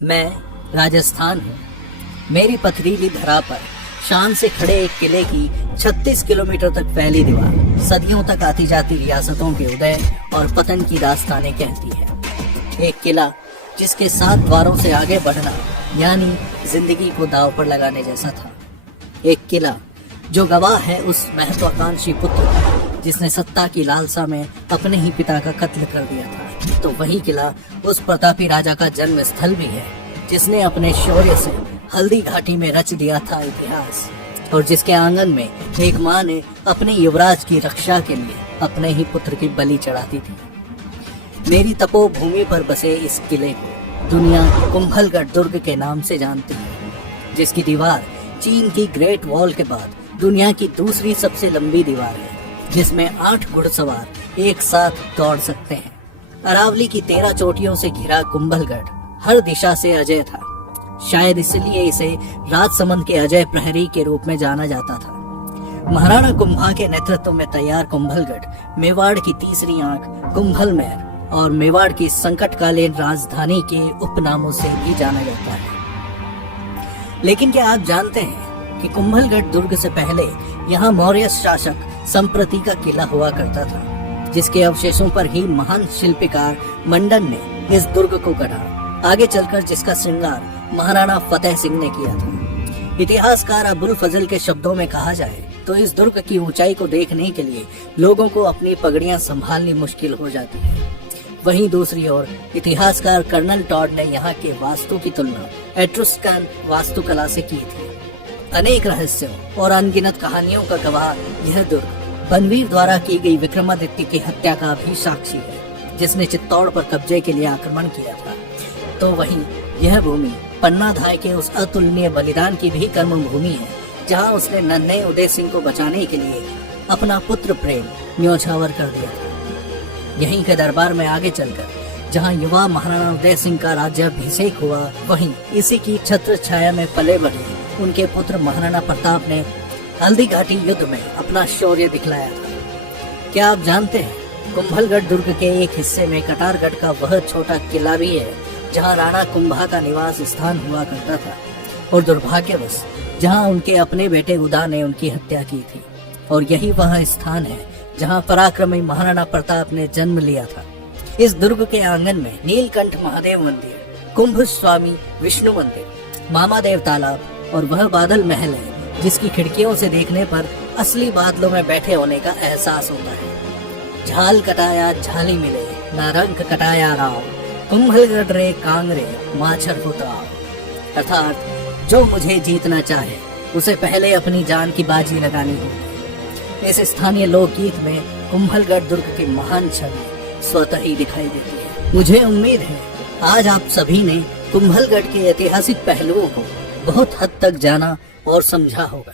मैं राजस्थान हूँ। मेरी पथरीली धरा पर शान से खड़े एक किले की 36 किलोमीटर तक फैली दीवार सदियों तक आती जाती रियासतों के उदय और पतन की दास्तानें कहती है। एक किला जिसके 7 द्वारों से आगे बढ़ना यानी जिंदगी को दांव पर लगाने जैसा था। एक किला जो गवाह है उस महत्वाकांक्षी पुत्र का जिसने सत्ता की लालसा में अपने ही पिता का कत्ल कर दिया था। तो वही किला उस प्रतापी राजा का जन्म स्थल भी है जिसने अपने शौर्य से हल्दी घाटी में रच दिया था इतिहास, और जिसके आंगन में एक माँ ने अपने युवराज की रक्षा के लिए अपने ही पुत्र की बलि चढ़ाती थी। मेरी तपोभूमि पर बसे इस किले को दुनिया कुंभलगढ़ दुर्ग के नाम से जानती है, जिसकी दीवार चीन की ग्रेट वॉल के बाद दुनिया की दूसरी सबसे लंबी दीवार है, जिसमें 8 घुड़सवार एक साथ दौड़ सकते हैं। अरावली की 13 चोटियों से घिरा कुंभलगढ़ हर दिशा से अजय था। शायद इसलिए इसे राजसमंद के अजय प्रहरी के रूप में जाना जाता था। महाराणा कुंभा के नेतृत्व में तैयार कुंभलगढ़ मेवाड़ की तीसरी आंख, कुंभलमहल और मेवाड़ की संकटकालीन राजधानी के उपनामों से भी जाना जाता है। लेकिन क्या आप जानते हैं कि कुंभलगढ़ दुर्ग से पहले यहाँ मौर्य शासक संप्रति का किला हुआ करता था, जिसके अवशेषों पर ही महान शिल्पकार मंडन ने इस दुर्ग को गढ़ा, आगे चलकर जिसका श्रृंगार महाराणा फतेह सिंह ने किया था। इतिहासकार अबुल फजल के शब्दों में कहा जाए तो इस दुर्ग की ऊंचाई को देखने के लिए लोगों को अपनी पगड़ियां संभालनी मुश्किल हो जाती है। वहीं दूसरी ओर इतिहासकार कर्नल टॉड ने यहाँ के वास्तु की तुलना एट्रुस्कन वास्तुकला से की थी। अनेक रहस्यों और अनगिनत कहानियों का गवाह यह दुर्ग बनवीर द्वारा की गई विक्रमादित्य की हत्या का भी साक्षी है, जिसने चित्तौड़ पर कब्जे के लिए आक्रमण किया था। तो वहीं यह भूमि पन्नाधाय के उस अतुलनीय बलिदान की भी कर्म भूमि है, जहां उसने नन्हे उदय सिंह को बचाने के लिए अपना पुत्र प्रेम न्योछावर कर दिया था। यहीं के दरबार में आगे चलकर जहां युवा महाराणा उदय सिंह का राज्याभिषेक हुआ, वहीं इसी की छत्र छाया में पले बढ़े उनके पुत्र महाराणा प्रताप ने हल्दी घाटी युद्ध में अपना शौर्य दिखलाया था। क्या आप जानते हैं कुंभलगढ़ दुर्ग के एक हिस्से में कटारगढ़ का वह छोटा किला भी है जहां राणा कुंभा का निवास स्थान हुआ करता था, और दुर्भाग्यवश जहां उनके अपने बेटे उदा ने उनकी हत्या की थी। और यही वह स्थान है जहां पराक्रमी महाराणा प्रताप ने जन्म लिया था। इस दुर्ग के आंगन में नीलकंठ महादेव मंदिर, कुंभ स्वामी विष्णु मंदिर, मामादेव तालाब और वह बादल महल है जिसकी खिड़कियों से देखने पर असली बादलों में बैठे होने का एहसास होता है। झाल कटाया झाली मिले, ना रंग कटाया राव, कुंभलगढ़ रे कांगरे माछर फुटाओ। अर्थात जो मुझे जीतना चाहे उसे पहले अपनी जान की बाजी लगानी होगी। इस स्थानीय लोकगीत में कुंभलगढ़ दुर्ग की महान छवि स्वतः ही दिखाई देती है। मुझे उम्मीद है आज आप सभी ने कुंभलगढ़ के ऐतिहासिक पहलुओं को बहुत हद तक जाना और समझा होगा।